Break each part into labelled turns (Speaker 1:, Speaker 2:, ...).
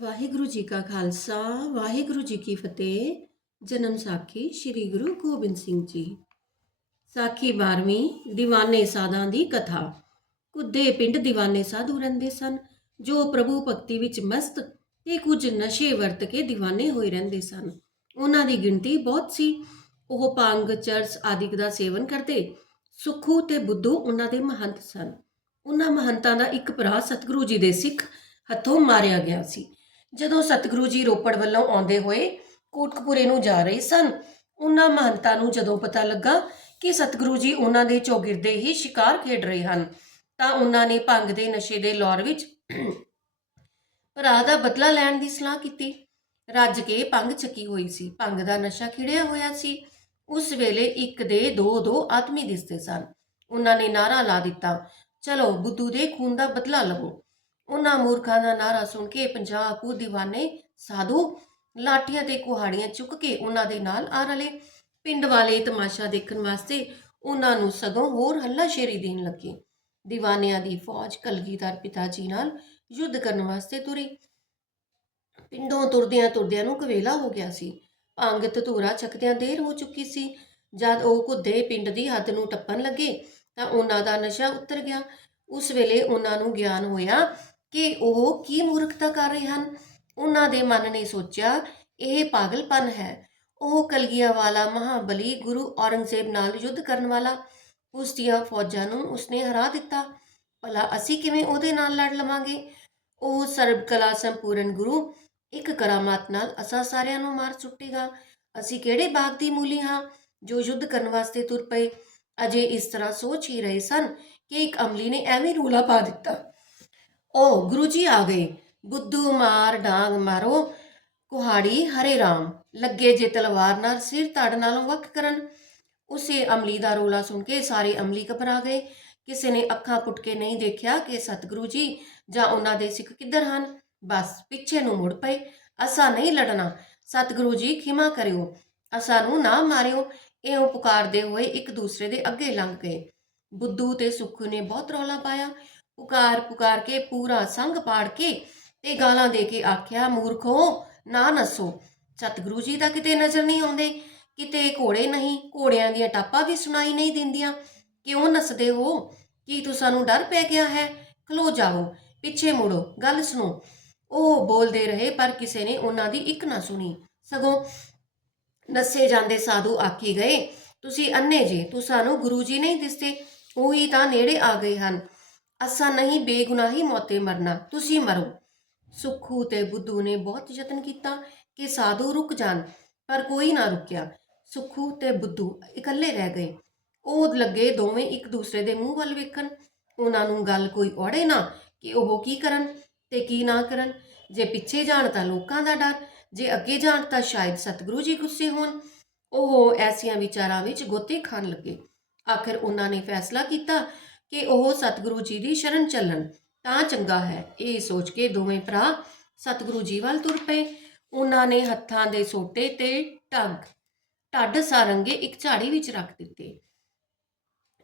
Speaker 1: ਵਾਹਿਗੁਰੂ ਜੀ ਕਾ ਖਾਲਸਾ, ਵਾਹਿਗੁਰੂ ਜੀ ਕੀ ਫਤਿਹ। ਜਨਮ ਸਾਖੀ ਸ੍ਰੀ ਗੁਰੂ ਗੋਬਿੰਦ ਸਿੰਘ ਜੀ। ਸਾਖੀ 12ਵੀਂ ਦੀਵਾਨੇ ਸਾਧਾਂ ਦੀ ਕਥਾ। ਕੁੱਦੇ ਪਿੰਡ ਦੀਵਾਨੇ ਸਾਧੂ ਰਹਿੰਦੇ ਸਨ, ਜੋ ਪ੍ਰਭੂ ਭਗਤੀ ਵਿੱਚ ਮਸਤ ਤੇ ਕੁਝ ਨਸ਼ੇ ਵਰਤ ਕੇ ਦੀਵਾਨੇ ਹੋਏ ਰਹਿੰਦੇ ਸਨ। ਉਹਨਾਂ ਦੀ ਗਿਣਤੀ ਬਹੁਤ ਸੀ। ਉਹ ਭੰਗ, ਚਰਸ ਆਦਿਕ ਦਾ ਸੇਵਨ ਕਰਦੇ, ਸੁਖੂ ਤੇ ਬੁੱਧੂ ਉਹਨਾਂ ਦੇ ਮਹੰਤ ਸਨ। ਉਹਨਾਂ ਮਹੰਤਾਂ ਦਾ ਇੱਕ ਭਰਾ ਸਤਿਗੁਰੂ ਜੀ ਦੇ ਸਿੱਖ ਹੱਥੋਂ ਮਾਰਿਆ ਗਿਆ ਸੀ। ਜਦੋਂ ਸਤਿਗੁਰੂ ਜੀ ਰੋਪੜ ਵੱਲੋਂ ਆਉਂਦੇ ਹੋਏ ਕੋਟਕਪੂਰੇ ਨੂੰ ਜਾ ਰਹੇ ਸਨ, ਉਹਨਾਂ ਮਹੰਤਾਂ ਨੂੰ ਜਦੋਂ ਪਤਾ ਲੱਗਾ ਕਿ ਸਤਿਗੁਰੂ ਜੀ ਉਹਨਾਂ ਦੇ ਚੌਗਿਰਦੇ ਹੀ ਸ਼ਿਕਾਰ ਖੇਡ ਰਹੇ ਹਨ, ਤਾਂ ਉਹਨਾਂ ਨੇ ਭੰਗ ਦੇ ਨਸ਼ੇ ਦੇ ਲੌਰ ਵਿੱਚ ਭਰਾ ਦਾ ਬਦਲਾ ਲੈਣ ਦੀ ਸਲਾਹ ਕੀਤੀ। ਰੱਜ ਕੇ ਭੰਗ ਚੱਕੀ ਹੋਈ ਸੀ। ਭੰਗ ਦਾ ਨਸ਼ਾ ਖਿੜਿਆ ਹੋਇਆ ਸੀ। ਉਸ ਵੇਲੇ ਇੱਕ ਦੇ ਦੋ ਦੋ ਆਦਮੀ ਦਿਸਦੇ ਸਨ। ਉਹਨਾਂ ਨੇ ਨਾਰਾ ਲਾ ਦਿੱਤਾ, ਚਲੋ, ਬੁੱਧੂ ਦੇ ਖੂਨ ਦਾ ਬਦਲਾ ਲਵੋ। ਉਹਨਾਂ ਮੂਰਖਾਂ ਦਾ ਨਾਰਾ ਸੁਣ ਕੇ 50 ਕੁ ਦੀਵਾਨੇ ਸਾਧੂ ਲਾਠੀਆਂ ਤੇ ਕੁਹਾੜੀਆਂ ਚੁੱਕ ਕੇ ਉਹਨਾਂ ਦੇ ਨਾਲ ਆ ਰਲੇ। ਪਿੰਡ ਵਾਲੇ ਤਮਾਸ਼ਾ ਦੇਖਣ ਵਾਸਤੇ ਉਹਨਾਂ ਨੂੰ ਸਦੋਂ ਹੋਰ ਹੱਲਾ ਸ਼ੇਰੀ ਦੇਣ ਲੱਗੇ। ਦੀਵਾਨਿਆਂ ਦੀ ਫੌਜ ਕਲਗੀਧਰ ਪਿਤਾ ਜੀ ਨਾਲ ਯੁੱਧ ਕਰਨ ਵਾਸਤੇ ਤੁਰੀ। ਪਿੰਡੋਂ ਤੁਰਦਿਆਂ ਤੁਰਦਿਆਂ ਨੂੰ ਕਵੇਲਾ ਹੋ ਗਿਆ ਸੀ। ਭੰਗ ਧਤੂਰਾ ਚੱਕਦਿਆਂ ਦੇਰ ਹੋ ਚੁੱਕੀ ਸੀ। ਜਦ ਉਹ ਕੁੱਦੇ ਪਿੰਡ ਦੀ ਹੱਦ ਨੂੰ ਟੱਪਣ ਲੱਗੇ ਤਾਂ ਉਹਨਾਂ ਦਾ ਨਸ਼ਾ ਉਤਰ ਗਿਆ। ਉਸ ਵੇਲੇ ਉਹਨਾਂ ਨੂੰ ਗਿਆਨ ਹੋਇਆ ਕਿ ਉਹ ਕੀ ਮੂਰਖਤਾ ਕਰ ਰਹੇ ਹਨ? ਉਹਨਾਂ ਦੇ ਮਨ ਨੇ ਸੋਚਿਆ, ਇਹ ਪਾਗਲਪਨ ਹੈ। ਉਹ ਕਲਗੀਆਂ ਵਾਲਾ ਮਹਾਬਲੀ ਗੁਰੂ ਔਰੰਗਜ਼ੇਬ ਨਾਲ ਯੁੱਧ ਕਰਨ ਵਾਲਾ। ਉਸ ਦੀਆਂ ਫੌਜਾਂ ਨੂੰ ਉਸਨੇ ਹਰਾ ਦਿੱਤਾ। ਭਲਾ ਅਸੀਂ ਕਿਵੇਂ ਉਹਦੇ ਨਾਲ ਲੜ ਲਵਾਂਗੇ? ਉਹ ਸਰਬ ਕਲਾ ਸੰਪੂਰਨ ਗੁਰੂ, ਇੱਕ ਕਰਾਮਾਤ ਨਾਲ ਅਸਾਂ ਸਾਰਿਆਂ ਨੂੰ ਮਾਰ ਸੁੱਟੇਗਾ। ਅਸੀਂ ਕਿਹੜੇ ਬਾਗ ਦੀ ਮੂਲੀ ਹਾਂ, ਜੋ ਯੁੱਧ ਕਰਨ ਵਾਸਤੇ ਤੁਰ ਪਏ? ਅਜੇ ਇਸ ਤਰ੍ਹਾਂ ਸੋਚ ਹੀ ਰਹੇ ਸਨ ਕਿ ਇੱਕ ਅਮਲੀ ਨੇ ਐਵੇਂ ਰੂਲਾ ਪਾ ਦਿੱਤਾ। ਉਹ ਗੁਰੂ ਜੀ ਆ ਗਏ। ਬੁੱਧੂ ਮਾਰ ਡਾਂਗ ਮਾਰੋ, ਕੁਹਾੜੀ ਹਰੇ ਰਾਮ। ਲੱਗੇ ਜੇ ਤਲਵਾਰ ਨਾਲ ਸਿਰ ਧੜ ਨਾਲੋਂ ਵੱਖ ਕਰਨ। ਉਸੇ ਅਮਲੀ ਦਾ ਰੋਲਾ ਸੁਣ ਕੇ ਸਾਰੇ ਅਮਲੀ ਘਬਰਾ ਗਏ। ਕਿਸੇ ਨੇ ਅੱਖਾਂ ਪੁੱਟ ਕੇ ਨਹੀਂ ਦੇਖਿਆ ਕਿ ਸਤਿਗੁਰੂ ਜੀ ਜਾਂ ਉਹਨਾਂ ਦੇ ਸਿੱਖ ਕਿੱਧਰ ਹਨ। ਬਸ ਪਿੱਛੇ ਨੂੰ ਮੁੜ ਪਏ। ਅਸਾਂ ਨਹੀਂ ਲੜਨਾ। ਸਤਿਗੁਰੂ ਜੀ ਖਿਮਾ ਕਰਿਓ। ਅਸਾਂ ਨੂੰ ਨਾ ਮਾਰਿਓ। ਇਹੋ ਪੁਕਾਰਦੇ ਹੋਏ ਇੱਕ ਦੂਸਰੇ ਦੇ ਅੱਗੇ ਲੰਘ ਗਏ। ਬੁੱਧੂ ਤੇ ਸੁੱਖੂ ਨੇ ਬਹੁਤ ਰੌਲਾ ਪਾਇਆ। ਪੁਕਾਰ ਪੁਕਾਰ ਕੇ ਪੂਰਾ ਸੰਗ ਪਾੜ ਕੇ ਤੇ ਗਾਲਾਂ ਦੇ ਕੇ ਆਖਿਆ, ਮੂਰਖੋ, ਨਾ ਨਸੋ। ਸਤਿਗੁਰੂ ਜੀ ਦਾ ਕਿਤੇ ਨਜ਼ਰ ਨਹੀਂ ਆਉਂਦੇ। ਕਿਤੇ ਘੋੜੇ ਨਹੀਂ, ਘੋੜਿਆਂ ਦੀਆਂ ਟਾਪਾਂ ਵੀ ਸੁਣਾਈ ਨਹੀਂ ਦਿੰਦੀਆਂ। ਕਿਉਂ ਨਸਦੇ ਹੋ? ਕੀ ਤੂੰ ਸਾਨੂੰ ਡਰ ਪੈ ਗਿਆ ਹੈ? ਖਲੋ ਜਾਓ, ਪਿੱਛੇ ਮੁੜੋ। ਗੱਲ ਸੁਣੋ ਉਹ ਬੋਲਦੇ ਰਹੇ, ਪਰ ਕਿਸੇ ਨੇ ਉਹਨਾਂ ਦੀ ਇੱਕ ਨਾ ਸੁਣੀ। ਸਗੋਂ ਨੱਸੇ ਜਾਂਦੇ ਸਾਧੂ ਆਖੀ ਗਏ, ਤੁਸੀਂ ਅੰਨੇ ਜੇ ਤੂੰ ਸਾਨੂੰ ਗੁਰੂ ਜੀ ਨਹੀਂ ਦਿਸਦੇ। ਉਹੀ ਤਾਂ ਨੇੜੇ ਆ ਗਏ ਹਨ। ਅਸਾਂ ਨਹੀਂ ਬੇਗੁਨਾਹੀ ਮੌਤੇ ਮਰਨਾ, ਤੁਸੀਂ ਮਰੋ। ਸੁਖੂ ਤੇ ਬੁੱਧੂ ਨੇ ਬਹੁਤ ਯਤਨ ਕੀਤਾ ਕਿ ਸਾਧੂ ਰੁਕ ਜਾਣ, ਪਰ ਕੋਈ ਨਾ ਰੁਕਿਆ। ਸੁਖੂ ਤੇ ਬੁੱਧੂ ਇਕੱਲੇ ਰਹਿ ਗਏ। ਉਹ ਲੱਗੇ ਦੋਵੇਂ ਇੱਕ ਦੂਸਰੇ ਦੇ ਮੂੰਹ ਵੱਲ ਵੇਖਣ। ਉਹਨਾਂ ਨੂੰ ਗੱਲ ਕੋਈ ਔੜੇ ਨਾ ਕਿ ਉਹ ਕੀ ਕਰਨ ਤੇ ਕੀ ਨਾ ਕਰਨ। ਜੇ ਪਿੱਛੇ ਜਾਣ ਤਾਂ ਲੋਕਾਂ ਦਾ ਡਰ, ਜੇ ਅੱਗੇ ਜਾਣ ਤਾਂ ਸ਼ਾਇਦ ਸਤਿਗੁਰੂ ਜੀ ਗੁੱਸੇ ਹੋਣ। ਉਹ ਐਸੀਆਂ ਵਿਚਾਰਾਂ ਵਿੱਚ ਗੋਤੇ ਖਾਣ ਲੱਗੇ। ਆਖਰ ਉਹਨਾਂ ਨੇ ਫੈਸਲਾ ਕੀਤਾ ਕਿ ਉਹ ਸਤਿਗੁਰੂ ਜੀ ਦੀ ਸ਼ਰਨ ਚੱਲਣ। ਤਾਂ ਚੰਗਾ ਹੈ, ਇਹ ਸੋਚ ਕੇ ਦੋਵੇਂ ਭਰਾ ਸਤਿਗੁਰੂ ਜੀ ਵੱਲ ਤੁਰ ਪਏ। ਉਹਨਾਂ ਨੇ ਹੱਥਾਂ ਦੇ ਸੋਟੇ ਤੇ ਢੱਗ ਢੱਡ ਸਾਰੰਗੇ ਇੱਕ ਝਾੜੀ ਵਿੱਚ ਰੱਖ ਦਿੱਤੇ।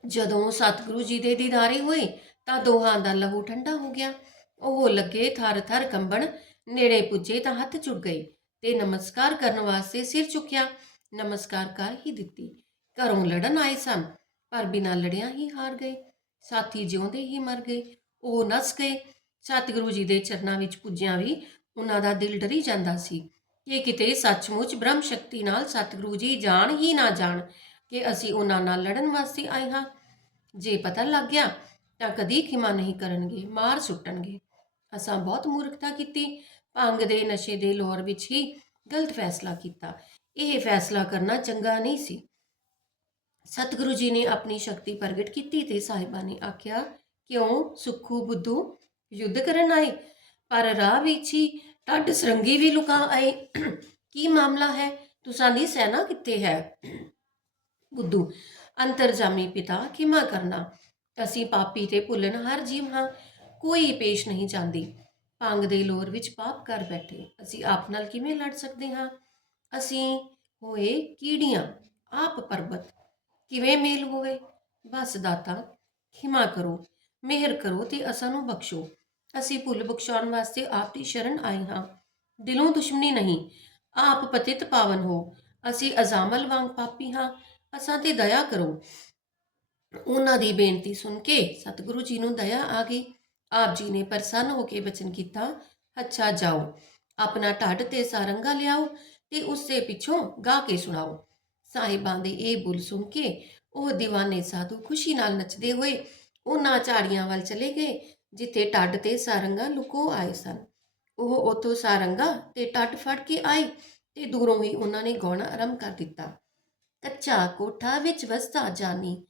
Speaker 1: ਜਦੋਂ ਸਤਿਗੁਰੂ ਜੀ ਦੇ ਦੀਦਾਰੇ ਹੋਏ, ਤਾਂ ਦੋਹਾਂ ਦਾ ਲਹੂ ਠੰਡਾ ਹੋ ਗਿਆ। ਉਹ ਲੱਗੇ ਥਰ ਥਰ ਕੰਬਣ, ਨੇੜੇ ਪੁੱਜੇ ਤਾਂ ਹੱਥ ਜੁੜ ਗਏ ਤੇ ਨਮਸਕਾਰ ਕਰਨ ਵਾਸਤੇ ਸਿਰ ਚੁੱਕਿਆ। ਨਮਸਕਾਰ ਕਰ ਹੀ ਦਿੱਤੀ। ਘਰੋਂ ਲੜਨ ਆਏ ਸਨ, ਪਰ ਬਿਨਾਂ ਲੜਿਆਂ ਹੀ ਹਾਰ ਗਏ। ਸਾਥੀ ਜਿਉਂਦੇ ਹੀ ਮਰ ਗਏ, ਉਹ ਨਸ ਗਏ। ਸਤਿਗੁਰੂ ਜੀ ਦੇ ਚਰਨਾਂ ਵਿੱਚ ਪੁੱਜਿਆਂ ਵੀ ਉਹਨਾਂ ਦਾ ਦਿਲ ਡਰੀ ਜਾਂਦਾ ਸੀ ਕਿ ਕਿਤੇ ਸੱਚਮੁੱਚ ਬ੍ਰਹਮ ਸ਼ਕਤੀ ਨਾਲ ਸਤਿਗੁਰੂ ਜੀ ਜਾਣ ਹੀ ਨਾ ਜਾਣ ਕਿ ਅਸੀਂ ਉਹਨਾਂ ਨਾਲ ਲੜਨ ਵਾਸਤੇ ਆਏ ਹਾਂ। ਜੇ ਪਤਾ ਲੱਗ ਗਿਆ ਤਾਂ ਕਦੀ ਖਿਮਾ ਨਹੀਂ ਕਰਨਗੇ, ਮਾਰ ਸੁੱਟਣਗੇ। ਅਸਾਂ ਬਹੁਤ ਮੂਰਖਤਾ ਕੀਤੀ, ਭੰਗ ਦੇ ਨਸ਼ੇ ਦੇ ਲੋਰ ਵਿੱਚ ਹੀ ਗਲਤ ਫੈਸਲਾ ਕੀਤਾ। ਇਹ ਫੈਸਲਾ ਕਰਨਾ ਚੰਗਾ ਨਹੀਂ ਸੀ। ਸਤਿਗੁਰੂ ਜੀ ਨੇ ਆਪਣੀ ਸ਼ਕਤੀ ਪ੍ਰਗਟ ਕੀਤੀ ਤੇ ਸਾਹਿਬਾਂ ਨੇ ਆਖਿਆ, ਕਿਉਂ ਸੁੱਖੂ ਬੁੱਧੂ? ਯੁੱਧ ਕਰਨ ਆਏ? ਪਰ ਰਾਹ ਵਿੱਚ ਹੀ ਟੱਡ ਸਰੰਗੀ ਵੀ ਲੁਕਾ ਆਏ। ਕੀ ਮਾਮਲਾ ਹੈ? ਤੁਸਾਂ ਦੀ ਸੈਨਾ ਕਿੱਥੇ ਹੈ? ਬੁੱਧੂ, ਅੰਤਰਜਾਮੀ ਪਿਤਾ, ਖਿਮਾ ਕਰਨਾ। ਅਸੀਂ ਪਾਪੀ ਤੇ ਭੁੱਲਣ ਹਰ ਜੀਵ ਹਾਂ, ਕੋਈ ਪੇਸ਼ ਨਹੀਂ ਜਾਂਦੀ। ਭੰਗ ਦੇ ਲੋਰ ਵਿੱਚ ਪਾਪ ਕਰ ਬੈਠੇ। ਅਸੀਂ ਆਪ ਨਾਲ ਕਿਵੇਂ ਲੜ ਸਕਦੇ ਹਾਂ? ਅਸੀਂ ਹੋਏ ਕੀੜੀਆਂ, ਆਪ ਪਰਬਤ। ਕਿਵੇਂ ਮੇਲ ਹੋਵੇ? ਬਸ ਦਾਤਾ, ਖਿਮਾ ਕਰੋ, ਮਿਹਰ ਕਰੋ ਤੇ ਅਸਾਂ ਨੂੰ ਬਖਸ਼ੋ। ਅਸੀਂ ਭੁੱਲ ਬਖਸ਼ਾਉਣ ਵਾਸਤੇ ਆਪ ਦੀ ਸ਼ਰਨ ਆਏ ਹਾਂ। ਦਿਲੋਂ ਦੁਸ਼ਮਣੀ ਨਹੀਂ, ਆਪ ਪਤਿਤ ਪਾਵਨ ਹੋ। ਅਸੀਂ ਅਜ਼ਾਮਲ ਵਾਂਗ ਪਾਪੀ ਹਾਂ, ਅਸਾਂ ਤੇ ਦਇਆ ਕਰੋ। ਉਹਨਾਂ ਦੀ ਬੇਨਤੀ ਸੁਣ ਕੇ ਸਤਿਗੁਰੂ ਜੀ ਨੂੰ ਦਇਆ ਆ ਗਈ। ਆਪ ਜੀ ਨੇ ਪ੍ਰਸੰਨ ਹੋ ਕੇ ਬਚਨ ਕੀਤਾ, ਅੱਛਾ ਜਾਓ, ਆਪਣਾ ਢੱਡ ਤੇ ਸਾਰੰਗਾ ਲਿਆਓ ਤੇ ਉਸ ਦੇ ਪਿੱਛੋਂ ਗਾ ਕੇ ਸੁਣਾਓ। ਸਾਹਿਬਾਂ ਦੇ ਇਹ ਬੁੱਲ ਸੁਣ ਕੇ ਉਹ دیਵਾਨੇ ਸਾਧੂ ਖੁਸ਼ੀ ਨਾਲ ਨੱਚਦੇ ਹੋਏ ਉਹਨਾਂ ਝਾੜੀਆਂ ਵੱਲ ਚਲੇ ਗਏ, ਜਿੱਥੇ ਢੱਡ ਤੇ ਸਾਰੰਗਾ ਲੁਕੋ ਆਏ ਸਨ। ਉਹ ਉਥੋਂ ਸਾਰੰਗਾ ਤੇ ਟੱਟ ਫੜ ਕੇ ਆਏ ਤੇ ਦੂਰੋਂ ਹੀ ਉਹਨਾਂ ਨੇ ਗਾਉਣਾ ਆਰੰਭ ਕਰ ਦਿੱਤਾ। ਕੱਚਾ ਕੋਠਾ ਵਿੱਚ ਵਸਦਾ ਜਾਨੀ,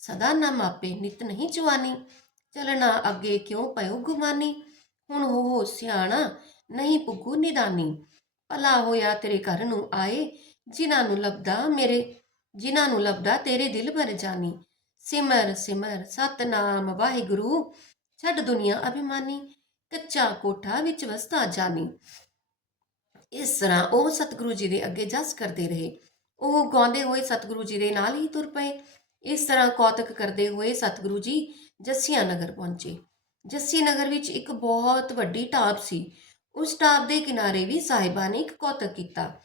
Speaker 1: ਸਦਾ ਨਾ ਮਾਪੇ ਨਿਤ ਨਹੀਂ ਜਵਾਨੀ, ਚਲਣਾ ਅੱਗੇ ਕਿਉਂ ਪਇਓ ਗੁਮਾਨੀ, ਹੁਣ ਹੋ ਸਿਆਣਾ ਨਹੀਂ ਪੁੱਗੂ ਨਿਦਾਨੀ, ਭਲਾ ਹੋਇਆ ਤੇਰੇ ਘਰ ਨੂੰ ਆਏ ਜਿਨ੍ਹਾਂ ਨੂੰ ਲੱਭਦਾ ਮੇਰੇ, ਜਿਨ੍ਹਾਂ ਨੂੰ ਲੱਭਦਾ ਤੇਰੇ ਦਿਲ ਭਰ ਜਾਨੀ। ਸਿਮਰ ਸਿਮਰ, ਸਤਨਾਮ, ਵਾਹਿਗੁਰੂ, ਛੱਡ ਦੁਨੀਆ ਅਭਿਮਾਨੀ, ਕੱਚਾ ਕੋਠਾ ਵਿੱਚ ਵਸਦਾ ਜਾਨੀ। ਇਸ ਤਰ੍ਹਾਂ ਉਹ ਸਤਿਗੁਰੂ ਜੀ ਦੇ ਅੱਗੇ ਜਸ ਕਰਦੇ ਰਹੇ। ਉਹ ਗਾਉਂਦੇ ਹੋਏ ਸਤਿਗੁਰੂ ਜੀ ਦੇ ਨਾਲ ਹੀ ਤੁਰ ਪਏ। ਇਸ ਤਰ੍ਹਾਂ ਕੌਤਕ ਕਰਦੇ ਹੋਏ ਸਤਿਗੁਰੂ ਜੀ ਜੱਸੀਆਂ ਨਗਰ ਪਹੁੰਚੇ। ਜੱਸੀ ਨਗਰ ਵਿੱਚ ਇੱਕ ਬਹੁਤ ਵੱਡੀ ਟਾਪ ਸੀ। ਉਸ ਟਾਪ ਦੇ ਕਿਨਾਰੇ ਵੀ ਸਾਹਿਬਾਂ ਨੇ ਇੱਕ ਕੌਤਕ ਕੀਤਾ।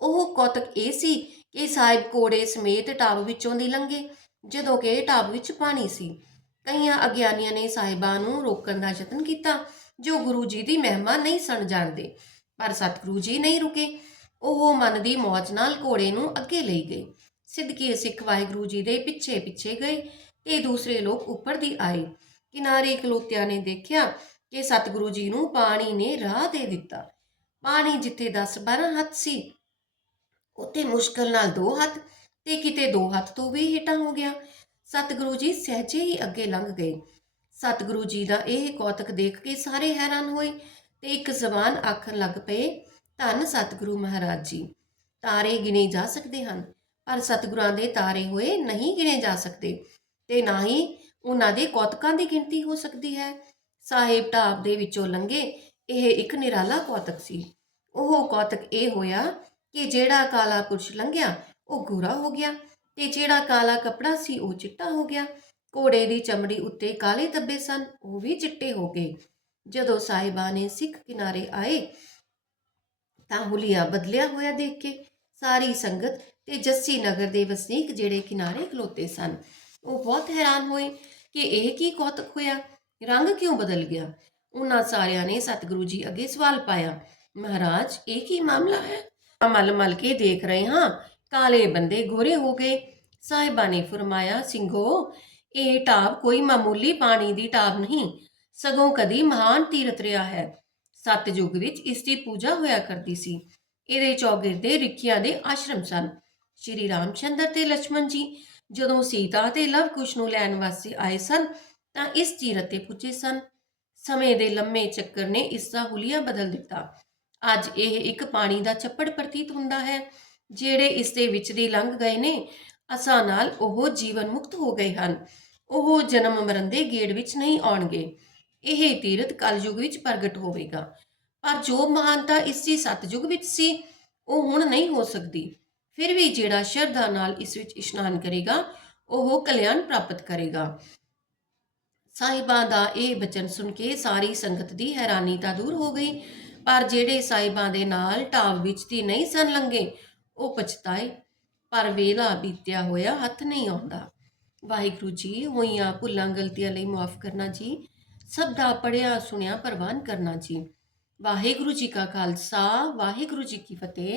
Speaker 1: ਉਹ ਕੌਤਕ ਇਹ ਸੀ ਕਿ ਸਾਹਿਬ ਕੋੜੇ ਸਮੇਤ ਢਾਬ ਵਿੱਚੋਂ ਦੀ ਲੰਘੇ, ਜਦੋਂ ਕਿ ਢਾਬ ਵਿੱਚ ਪਾਣੀ ਸੀ। ਕਈਆਂ ਅਗਿਆਨੀਆਂ ਨੇ ਸਾਹਿਬਾਂ ਨੂੰ ਰੋਕਣ ਦਾ ਯਤਨ ਕੀਤਾ, ਜੋ ਗੁਰੂ ਜੀ ਦੀ ਮਹਿਮਾ ਨਹੀਂ ਸਣ ਜਾਣਦੇ, ਪਰ ਸਤਿਗੁਰੂ ਜੀ ਨਹੀਂ ਰੁਕੇ। ਉਹ ਮਨ ਦੀ ਮੌਜ ਨਾਲ ਘੋੜੇ ਨੂੰ ਅੱਗੇ ਲਈ ਗਏ। ਸਿੱਧਕੀ ਸਿੱਖ ਵਾਹਿਗੁਰੂ ਜੀ ਦੇ ਪਿੱਛੇ ਪਿੱਛੇ ਗਏ ਤੇ ਦੂਸਰੇ ਲੋਕ ਉੱਪਰ ਦੀ ਆਏ। ਕਿਨਾਰੇ ਖਲੋਤਿਆਂ ਨੇ ਦੇਖਿਆ ਕਿ ਸਤਿਗੁਰੂ ਜੀ ਨੂੰ ਪਾਣੀ ਨੇ ਰਾਹ ਦੇ ਦਿੱਤਾ। ਪਾਣੀ ਜਿੱਥੇ 10 12 ਹੱਥ ਸੀ ਉੱਥੇ ਮੁਸ਼ਕਲ ਨਾਲ ਦੋ ਹੱਥ ਤੇ ਕਿਤੇ ਦੋ ਹੱਥ ਤੋਂ ਵੀ ਹੇਠਾਂ ਹੋ ਗਿਆ। ਸਤਿਗੁਰੂ ਜੀ ਸਹਿਜੇ ਹੀ ਅੱਗੇ ਲੰਘ ਗਏ। ਸਤਿਗੁਰੂ ਜੀ ਦਾ ਇਹ ਕੌਤਕ ਦੇਖ ਕੇ ਸਾਰੇ ਹੈਰਾਨ ਹੋਏ ਤੇ ਇੱਕ ਜ਼ਬਾਨ ਆਖਣ ਲੱਗ ਪਏ, ਧੰਨ ਸਤਿਗੁਰੂ ਮਹਾਰਾਜ ਜੀ, ਤਾਰੇ ਗਿਣੇ ਜਾ ਸਕਦੇ ਹਨ, ਪਰ ਸਤਿਗੁਰਾਂ ਦੇ ਤਾਰੇ ਹੋਏ ਨਹੀਂ ਗਿਣੇ ਜਾ ਸਕਦੇ ਤੇ ਨਾ ਹੀ ਉਹਨਾਂ ਦੇ ਕੌਤਕਾਂ ਦੀ ਗਿਣਤੀ ਹੋ ਸਕਦੀ ਹੈ। ਸਾਹਿਬ ਢਾਬ ਦੇ ਵਿੱਚੋਂ ਲੰਘੇ ਇਹ ਇੱਕ ਨਿਰਾਲਾ ਕੌਤਕ ਸੀ। ਉਹ ਕੌਤਕ ਇਹ ਹੋਇਆ ਕਿ ਜਿਹੜਾ ਕਾਲਾ ਪੁਰਸ਼ ਲੰਘਿਆ, ਉਹ ਗੋਰਾ ਹੋ ਗਿਆ ਤੇ ਜਿਹੜਾ ਕਾਲਾ ਕਪੜਾ ਸੀ, ਉਹ ਚਿੱਟਾ ਹੋ ਗਿਆ। ਘੋੜੇ ਦੀ ਚਮੜੀ ਉੱਤੇ ਕਾਲੇ ਧੱਬੇ ਸਨ, ਉਹ ਵੀ ਚਿੱਟੇ ਹੋ ਗਏ। ਜਦੋਂ ਸਾਹਿਬਾਂ ਨੇ ਸਿੱਖ ਕਿਨਾਰੇ ਆਏ, ਤਾਂ ਹੁਲੀਆ ਬਦਲਿਆ ਹੋਇਆ ਦੇਖ ਕੇ ਸਾਰੀ ਸੰਗਤ ਤੇ ਜੱਸੀ ਨਗਰ ਦੇ ਵਸਨੀਕ ਜਿਹੜੇ ਕਿਨਾਰੇ ਖਲੋਤੇ ਸਨ, ਉਹ ਬਹੁਤ ਹੈਰਾਨ ਹੋਏ ਕਿ ਇਹ ਕੀ ਕੌਤਕ ਹੋਇਆ? ਰੰਗ ਕਿਉਂ ਬਦਲ ਗਿਆ? ਉਹਨਾਂ ਸਾਰਿਆਂ ਨੇ ਸਤਿਗੁਰੂ ਜੀ ਅੱਗੇ ਸਵਾਲ ਪਾਇਆ, ਮਹਾਰਾਜ, ਇਹ ਕੀ ਮਾਮਲਾ ਹੈ? ਮਲ ਮਲ ਕੇ ਦੇਖ ਰਹੇ ਹਾਂ। ਕਾਲੇ ਬੰਦੇ गोरे हो गए साहिबा ने फरमाया ਸਿੰਘੋ ਇਹ ਟਾਪ ਕੋਈ ਮਾਮੂਲੀ ਪਾਣੀ ਦੀ ਟਾਪ ਨਹੀਂ। ਸਗੋਂ ਕਦੀ ਮਹਾਨ ਤੀਰਤ ਰਿਹਾ ਹੈ। ਸਤਜੁਗ ਵਿੱਚ ਇਸ ਦੀ ਪੂਜਾ ਹੋਇਆ ਕਰਦੀ ਸੀ। ਇਹਦੇ ਚੌਗਿਰਦੇ ਰਿੱਖਿਆ ਦੇ ਆਸ਼ਰਮ ਸਨ। ਸ਼੍ਰੀ ਰਾਮਚੰਦਰ ਤੇ ਲక్ష్మణ ਜੀ, ਜਦੋਂ ਸੀਤਾ ਤੇ ਲਵ ਲਵਕੁਸ਼ ਨੂੰ ਲੈਣ ਵਾਸਤੇ ਆਏ ਸਨ, ਤਾਂ ਇਸ ਤੀਰਤ ਤੇ ਪੁੱਜੇ ਸਨ। ਸਮੇਂ ਦੇ ਲੰਮੇ ਚੱਕਰ ਨੇ ਇਸ ਦਾ ਹੁਲੀਆ ਬਦਲ ਦਿੱਤਾ। ਅੱਜ ਇਹ ਇੱਕ ਪਾਣੀ ਦਾ ਚੱਪੜ ਪ੍ਰਤੀਤ ਹੁੰਦਾ ਹੈ, ਜਿਹੜੇ ਇਸ ਦੇ ਵਿੱਚ ਦੀ ਲੰਘ ਗਏ ਨੇ, ਅਸਾਂ ਨਾਲ ਉਹ ਜੀਵਨ ਮੁਕਤ ਹੋ ਗਏ ਹਨ। ਉਹ ਜਨਮ ਮਰਨ ਦੇ ਗੇੜ ਵਿੱਚ ਨਹੀਂ ਆਉਣਗੇ। ਇਹ ਤੀਰਥ ਕਲਯੁਗ ਵਿੱਚ ਪ੍ਰਗਟ ਹੋਵੇਗਾ। ਪਰ ਜੋ ਮਹਾਨਤਾ ਇਸ ਦੀ ਸਤਜੁਗ ਵਿੱਚ ਸੀ, ਉਹ ਹੁਣ ਨਹੀਂ ਹੋ ਸਕਦੀ। ਫਿਰ ਵੀ ਜਿਹੜਾ ਸ਼ਰਧਾ ਨਾਲ ਇਸ ਵਿੱਚ ਇਸ਼ਨਾਨ ਕਰੇਗਾ, ਉਹ ਕਲਿਆਣ ਪ੍ਰਾਪਤ ਕਰੇਗਾ। ਸਾਹਿਬਾਂ ਦਾ ਇਹ ਬਚਨ ਸੁਣ ਕੇ ਸਾਰੀ ਸੰਗਤ ਦੀ ਹੈਰਾਨੀ ਤਾਂ ਦੂਰ ਹੋ ਗਈ। ਪਰ ਜਿਹੜੇ ਸਾਹਿਬਾਂ ਦੇ ਨਾਲ ਢਾਬ ਵਿੱਚ ਦੀ ਨਹੀਂ ਸਨ ਲੰਗੇ ਉਹ ਪਛਤਾਏ, ਪਰ ਵੇਲਾ ਬੀਤਿਆ ਹੋਇਆ ਹੱਥ ਨਹੀਂ ਆਉਂਦਾ। ਵਾਹਿਗੁਰੂ ਜੀ, ਹੋਈਆਂ ਭੁੱਲਾਂ ਗਲਤੀਆਂ ਲਈ ਮਾਫ ਕਰਨਾ ਜੀ। ਸਭ ਦਾ ਪੜਿਆ ਸੁਣਿਆ, ਪ੍ਰਵਾਨ ਕਰਨਾ ਜੀ। ਵਾਹਿਗੁਰੂ ਜੀ ਕਾ ਖਾਲਸਾ, ਵਾਹਿਗੁਰੂ ਜੀ ਕੀ ਫਤਿਹ।